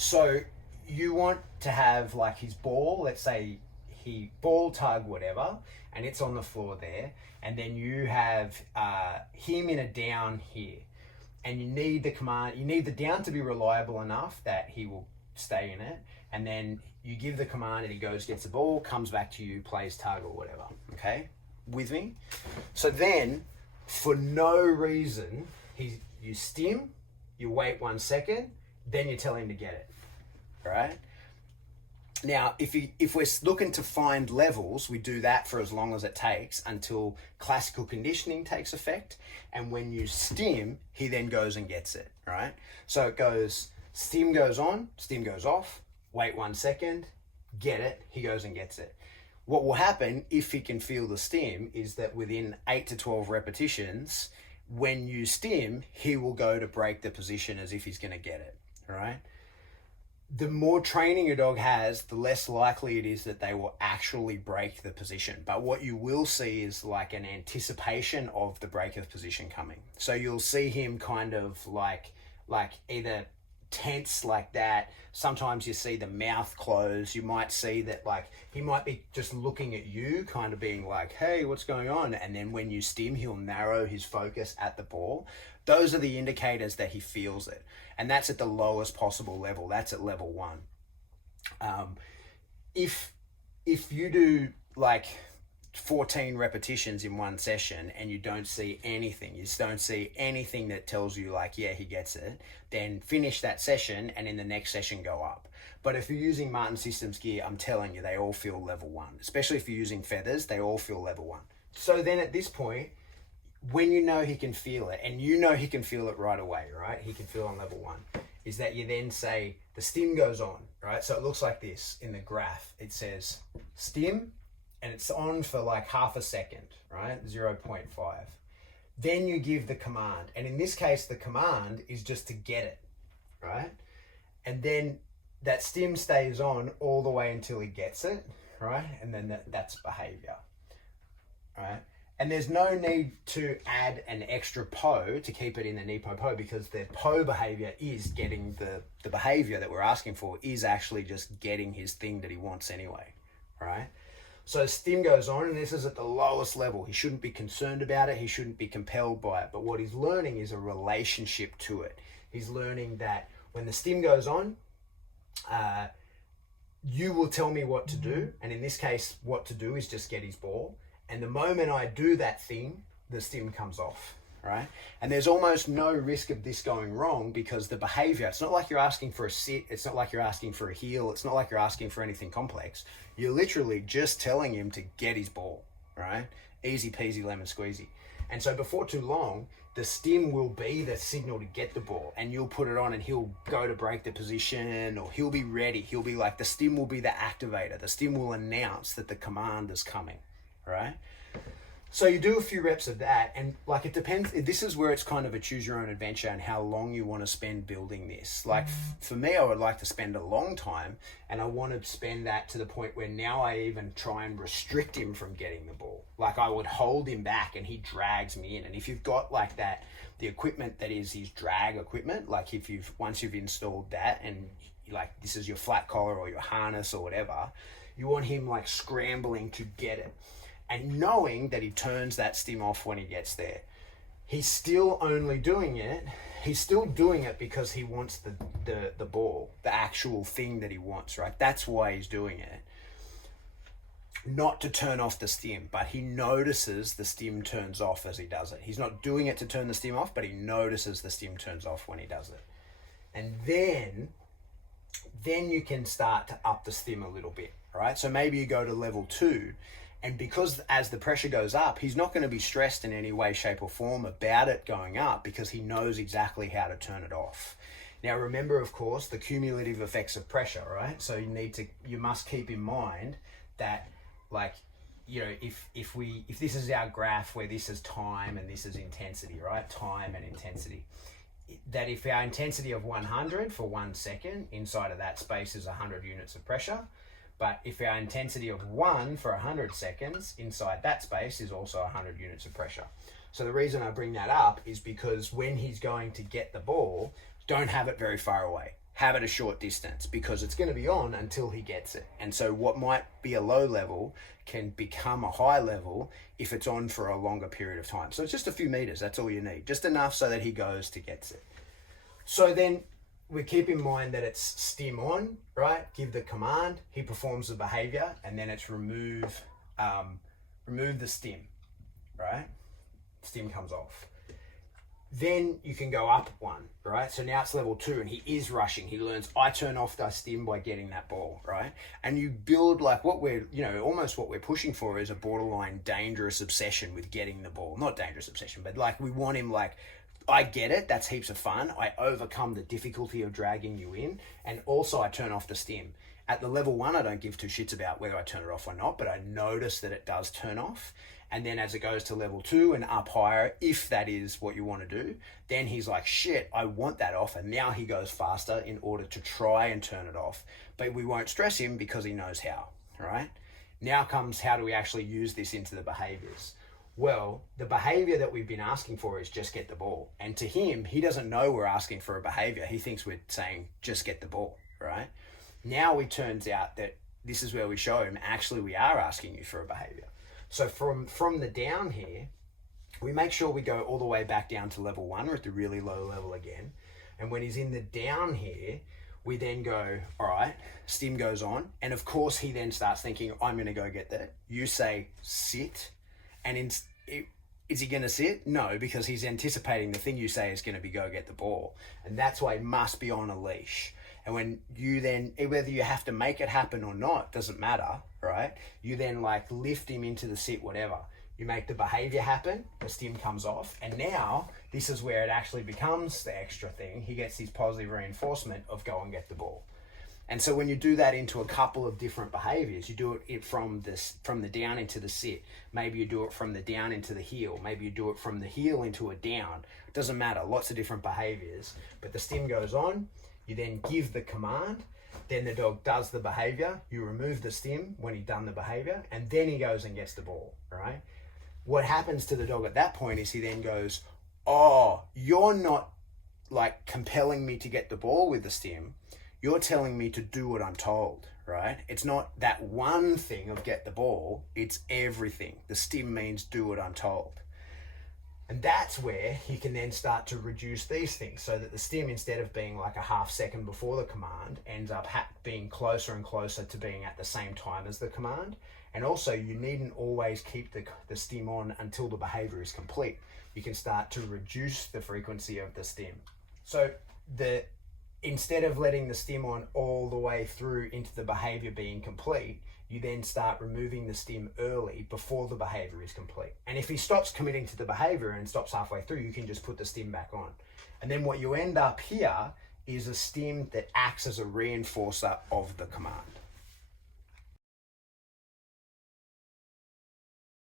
So you want to have like his ball, let's say he ball tug, whatever, and it's on the floor there. And then you have him in a down here. And you need the down to be reliable enough that he will stay in it. And then you give the command and he goes, gets the ball, comes back to you, plays tug or whatever. Okay? With me? So then, for no reason, you stim, you wait 1 second, then you tell him to get it. All right? Now, if we're looking to find levels, we do that for as long as it takes until classical conditioning takes effect. And when you stim, he then goes and gets it, right? So it goes, stim goes on, stim goes off, wait 1 second, get it, he goes and gets it. What will happen if he can feel the stim is that within 8 to 12 repetitions, when you stim, he will go to break the position as if he's going to get it, all right? The more training your dog has, the less likely it is that they will actually break the position. But what you will see is like an anticipation of the break of position coming. So you'll see him kind of like either tense like that. Sometimes you see the mouth close. You might see that like he might be just looking at you, kind of being like, hey, what's going on? And then when you stim, he'll narrow his focus at the ball. Those are the indicators that he feels it. And that's at the lowest possible level. That's at level 1. If you do like 14 repetitions in one session and you don't see anything, you just don't see anything that tells you like, yeah, he gets it, then finish that session and in the next session go up. But if you're using Martin Systems gear, I'm telling you, they all feel level 1. Especially if you're using feathers, they all feel level 1. So then at this point, when you know he can feel it, and you know he can feel it right away, right? He can feel on level 1, is that you then say, the stim goes on, right? So it looks like this in the graph. It says stim, and it's on for like half a second, right? 0.5. Then you give the command. And in this case, the command is just to get it, right? And then that stim stays on all the way until he gets it, right? And then that's behavior, right? And there's no need to add an extra PO to keep it in the NEPO because the PO behavior is getting the behavior that we're asking for is actually just getting his thing that he wants anyway, right? So stim goes on, and this is at the lowest level. He shouldn't be concerned about it. He shouldn't be compelled by it. But what he's learning is a relationship to it. He's learning that when the stim goes on, you will tell me what to do. And in this case, what to do is just get his ball. And the moment I do that thing, the stim comes off, right? And there's almost no risk of this going wrong because the behavior, it's not like you're asking for a sit, it's not like you're asking for a heel, it's not like you're asking for anything complex. You're literally just telling him to get his ball, right? Easy peasy lemon squeezy. And so before too long, the stim will be the signal to get the ball, and you'll put it on and he'll go to break the position, or he'll be ready. He'll be like, the stim will be the activator. The stim will announce that the command is coming. Right? So you do a few reps of that, and like it depends. This is where it's kind of a choose your own adventure and how long you want to spend building this. Like for me, I would like to spend a long time, and I want to spend that to the point where now I even try and restrict him from getting the ball. Like I would hold him back and he drags me in. And if you've got like that, the equipment that is his drag equipment, like once you've installed that and like this is your flat collar or your harness or whatever, you want him like scrambling to get it. And knowing that he turns that stim off when he gets there. He's still only doing it. He's still doing it because he wants the ball, the actual thing that he wants, right? That's why he's doing it. Not to turn off the stim, but he notices the stim turns off as he does it. He's not doing it to turn the stim off, but he notices the stim turns off when he does it. And then you can start to up the stim a little bit, right? So maybe you go to level 2. And because as the pressure goes up, he's not going to be stressed in any way, shape or form about it going up because he knows exactly how to turn it off. Now, remember, of course, the cumulative effects of pressure, right? So you must keep in mind that, like, you know, if this is our graph where this is time and this is intensity, right? Time and intensity. That if our intensity of 100 for 1 second, inside of that space is 100 units of pressure. But if our intensity of 1 for 100 seconds, inside that space is also 100 units of pressure. So the reason I bring that up is because when he's going to get the ball, don't have it very far away. have it a short distance, because it's going to be on until he gets it. And so what might be a low level can become a high level if it's on for a longer period of time. So it's just a few meters, that's all you need. Just enough so that he goes to gets it. So then we keep in mind that it's stim on, right? Give the command, he performs the behavior, and then it's remove the stim, right? Stim comes off. Then you can go up one, right? So now it's level 2 and he is rushing. He learns, I turn off the stim by getting that ball, right? And you build like what we're, almost what we're pushing for is a borderline dangerous obsession with getting the ball. Not dangerous obsession, but like we want him like, I get it, that's heaps of fun. I overcome the difficulty of dragging you in. And also I turn off the stim. At the level 1, I don't give two shits about whether I turn it off or not, but I notice that it does turn off. And then as it goes to level 2 and up higher, if that is what you want to do, then he's like, shit, I want that off. And now he goes faster in order to try and turn it off. But we won't stress him because he knows how, right? Now comes, how do we actually use this into the behaviors? Well, the behavior that we've been asking for is just get the ball. And to him, he doesn't know we're asking for a behavior. He thinks we're saying, just get the ball, right? Now it turns out that this is where we show him, actually, we are asking you for a behavior. So from the down here, we make sure we go all the way back down to level 1. We're at the really low level again. And when he's in the down here, we then go, all right, stim goes on. And of course, he then starts thinking, I'm going to go get that. You say, sit. And is he going to sit? No, because he's anticipating the thing you say is going to be go get the ball. And that's why he must be on a leash. And when you then, whether you have to make it happen or not, doesn't matter, right? You then like lift him into the sit, whatever. You make the behavior happen, the stim comes off. And now this is where it actually becomes the extra thing. He gets his positive reinforcement of go and get the ball. And so when you do that into a couple of different behaviors, you do it from the down into the sit. Maybe you do it from the down into the heel. Maybe you do it from the heel into a down. It doesn't matter, lots of different behaviors. But the stim goes on. You then give the command, then the dog does the behavior, you remove the stim when he's done the behavior, and then he goes and gets the ball, right? What happens to the dog at that point is he then goes, oh, you're not like compelling me to get the ball with the stim, you're telling me to do what I'm told, right? It's not that one thing of get the ball, it's everything. The stim means do what I'm told. And that's where he can then start to reduce these things so that the stim, instead of being like a half second before the command, ends up being closer and closer to being at the same time as the command. And also you needn't always keep the stim on until the behavior is complete. You can start to reduce the frequency of the stim. So instead of letting the stim on all the way through into the behavior being complete, you then start removing the stim early before the behavior is complete. And if he stops committing to the behavior and stops halfway through, you can just put the stim back on. And then what you end up here is a stim that acts as a reinforcer of the command.